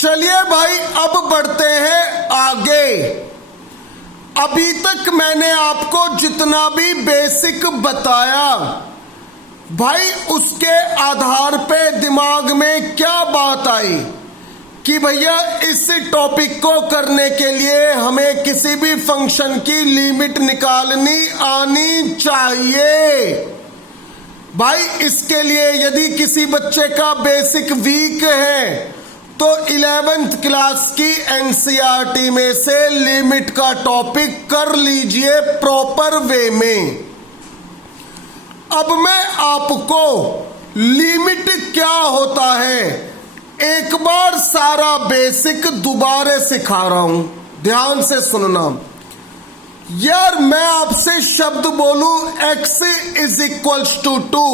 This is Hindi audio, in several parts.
चलिए भाई अब बढ़ते हैं आगे। अभी तक मैंने आपको जितना भी बेसिक बताया भाई, उसके आधार पे दिमाग में क्या बात आई कि भैया इस टॉपिक को करने के लिए हमें किसी भी फंक्शन की लिमिट निकालनी आनी चाहिए। भाई इसके लिए यदि किसी बच्चे का बेसिक वीक है तो 11th क्लास की एनसीईआरटी में से लिमिट का टॉपिक कर लीजिए प्रॉपर वे में। अब मैं आपको लिमिट क्या होता है एक बार सारा बेसिक दोबारा सिखा रहा हूं, ध्यान से सुनना। यार मैं आपसे शब्द बोलूं x इज इक्वल्स टू 2,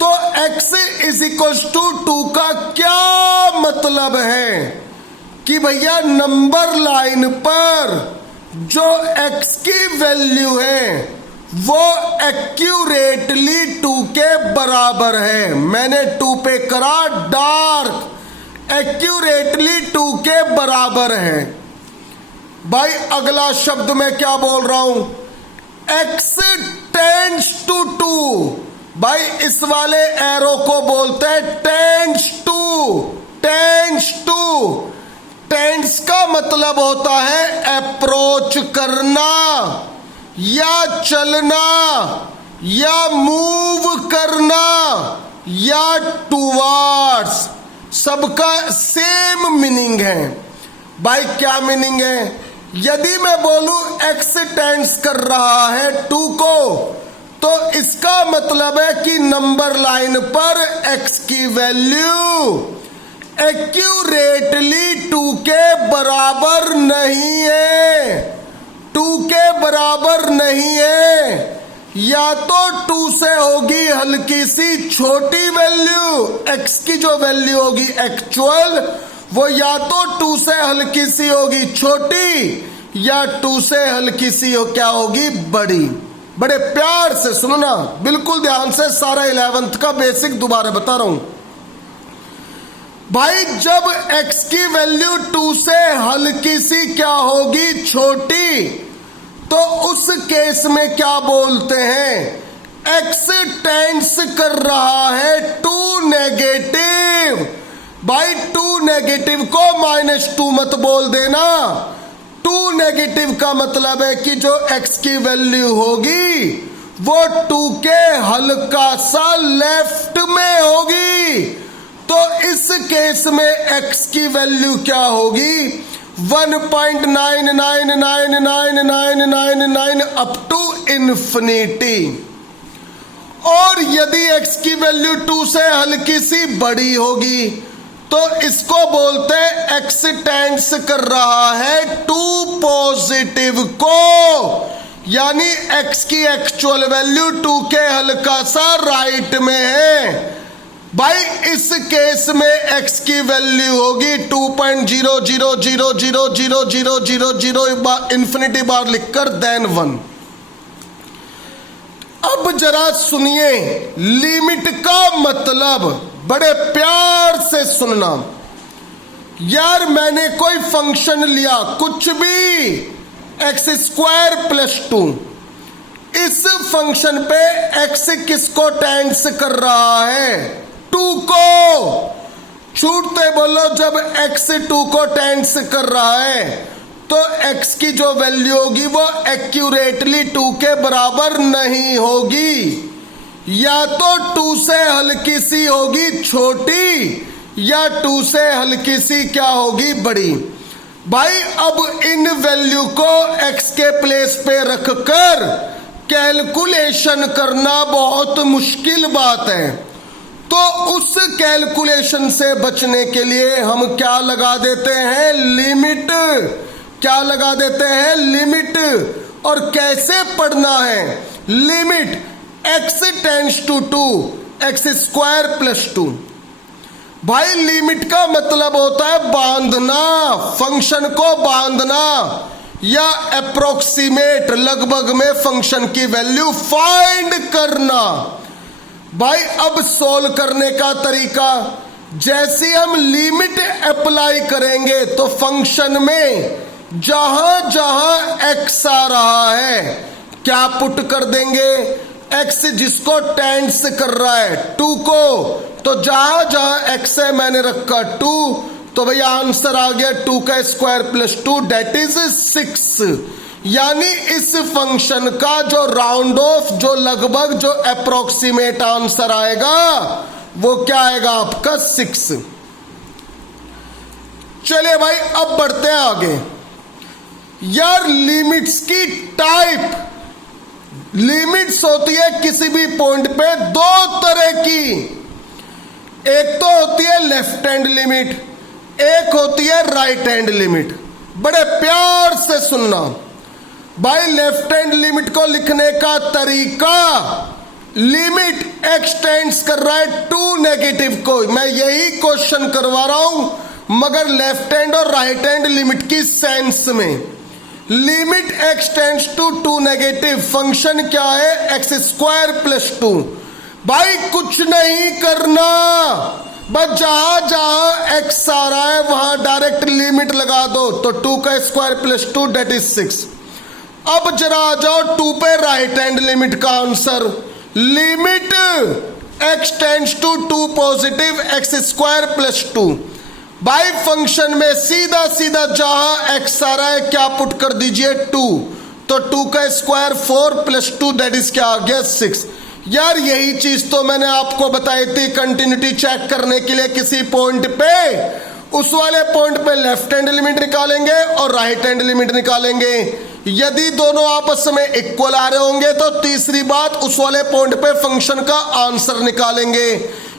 तो x इज इक्वल्स टू 2 का क्या मतलब है कि भैया नंबर लाइन पर जो x की वैल्यू है वो एक्यूरेटली 2 के बराबर है। मैंने 2 पे करा डार्क, एक्यूरेटली 2 के बराबर है। भाई अगला शब्द मैं क्या बोल रहा हूं, x टेंड्स टू 2। भाई इस वाले एरो को बोलते हैं टेंड्स टू। टेंड्स का मतलब होता है अप्रोच करना या चलना या मूव करना या टुवार्ड्स, सबका सेम मीनिंग है। भाई क्या मीनिंग है, यदि मैं बोलूं x टेंड्स कर रहा है 2 को, तो इसका मतलब है कि नंबर लाइन पर x की वैल्यू एक्यूरेटली 2 के बराबर नहीं है। 2 के बराबर नहीं है, या तो 2 से होगी हल्की सी छोटी वैल्यू, x की जो वैल्यू होगी एक्चुअल वो या तो 2 से हल्की सी होगी छोटी या 2 से हल्की सी क्या होगी बड़ी। बड़े प्यार से सुनना, बिल्कुल ध्यान से, सारा 11th का बेसिक दोबारा बता रहा हूं। भाई जब x की वैल्यू 2 से हल्की सी क्या होगी छोटी, तो उस केस में क्या बोलते हैं, x टेंड्स कर रहा है 2 नेगेटिव। भाई 2 नेगेटिव को -2 मत बोल देना। 2 नेगेटिव का मतलब है कि जो x की वैल्यू होगी वो 2 के हल्का सा लेफ्ट में होगी। तो इस केस में x की वैल्यू क्या होगी 1.99999999 अप टू इन्फिनिटी। और यदि x की वैल्यू 2 से हल्की सी बड़ी होगी तो इसको बोलते हैं x टेंड्स कर रहा है 2 पॉजिटिव को, यानी x की एक्चुअल वैल्यू 2 के हल्का सा राइट में है। भाई इस केस में x की वैल्यू होगी 2.00000000 इंफिनिटी बार लिखकर देन 1। अब जरा सुनिए लिमिट का मतलब, बड़े प्यार से सुनना। यार मैंने कोई फंक्शन लिया कुछ भी x² + 2, इस फंक्शन पे x किसको टेंड्स कर रहा है 2 को। छूटते बोलो जब x 2 को टेंड्स कर रहा है तो x की जो वैल्यू होगी वो एक्यूरेटली 2 के बराबर नहीं होगी, या तो 2 से हल्की सी होगी छोटी या 2 से हल्की सी क्या होगी बड़ी। भाई अब इन वैल्यू को x के प्लेस पे रखकर कैलकुलेशन करना बहुत मुश्किल बात है। तो उस कैलकुलेशन से बचने के लिए हम क्या लगा देते हैं, लिमिट। क्या लगा देते हैं, लिमिट। और कैसे पढ़ना है, limit x tends to 2 x² + 2। भाई लिमिट का मतलब होता है बांधना, फंक्शन को बांधना या अप्रोक्सीमेट, लगभग में फंक्शन की वैल्यू फाइंड करना। भाई अब सोल्व करने का तरीका, जैसे हम लिमिट अप्लाई करेंगे तो फंक्शन में जहां जहां एक्स आ रहा है क्या पुट कर देंगे, एक्स जिसको टेंड्स कर रहा है 2 को, तो जहां जहां एक्स है मैंने रखा 2, तो भैया आंसर आ गया 2 का स्क्वायर प्लस 2 डेट इज 6। यानी इस फंक्शन का जो राउंड ऑफ, जो लगभग, जो अप्रोक्सीमेट आंसर आएगा वो क्या आएगा आपका 6। चलिए भाई अब बढ़ते हैं आगे। यार लिमिट्स की टाइप, लिमिट्स होती है किसी भी पॉइंट पे 2 तरह की, एक तो होती है लेफ्ट हैंड लिमिट, एक होती है राइट हैंड लिमिट। बड़े प्यार से सुनना भाई, लेफ्ट हैंड लिमिट को लिखने का तरीका, लिमिट एक्सटेंड्स कर रहा है टू नेगेटिव को, मैं यही क्वेश्चन करवा रहा हूं मगर लेफ्ट हैंड और राइट हैंड लिमिट की सेंस में। Limit extends to 2 negative, function क्या है एक्स स्क्वायर प्लस 2। भाई कुछ नहीं करना, बस जहां जहां एक्स आ रहा है वहां डायरेक्ट लिमिट लगा दो, तो 2 का स्क्वायर प्लस 2 डेट इज 6। अब जरा आ जाओ 2 पे राइट हैंड लिमिट का answer, limit extends to 2 positive x square plus 2। भाई फंक्शन में सीधा सीधा जहां एक्स आ रहा है क्या पुट कर दीजिए 2, तो 2 का स्क्वायर 4 प्लस 2 डेट इज क्या आ गया 6। यार यही चीज तो मैंने आपको बताई थी, कंटिन्यूटी चेक करने के लिए किसी पॉइंट पे, उस वाले पॉइंट पे लेफ्ट हैंड लिमिट निकालेंगे और राइट हैंड लिमिट निकालेंगे। यदि दोनों आपस में इक्वल आ रहे होंगे तो तीसरी बात, उस वाले पॉइंट पे फंक्शन का आंसर निकालेंगे।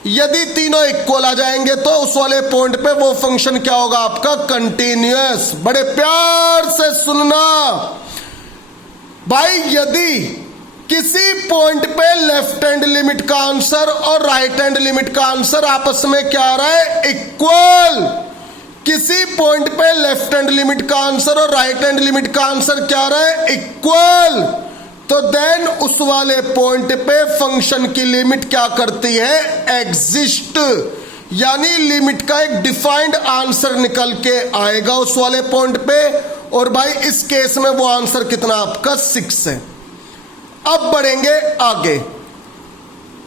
यदि तीनों इक्वल आ जाएंगे तो उस वाले पॉइंट पे वो फंक्शन क्या होगा आपका कंटिन्यूअस। बड़े प्यार से सुनना भाई, यदि किसी पॉइंट पे लेफ्ट हैंड लिमिट का आंसर और राइट हैंड लिमिट का आंसर आपस में क्या आ रहा है इक्वल, किसी पॉइंट पे लेफ्ट हैंड लिमिट का आंसर और राइट हैंड लिमिट का आंसर क्या आ रहा है इक्वल, तो देन उस वाले पॉइंट पे फंक्शन की लिमिट क्या करती है एग्जिस्ट, यानी लिमिट का एक डिफाइंड आंसर निकल के आएगा उस वाले पॉइंट पे। और भाई इस केस में वो आंसर कितना आपका 6 है। अब बढ़ेंगे आगे।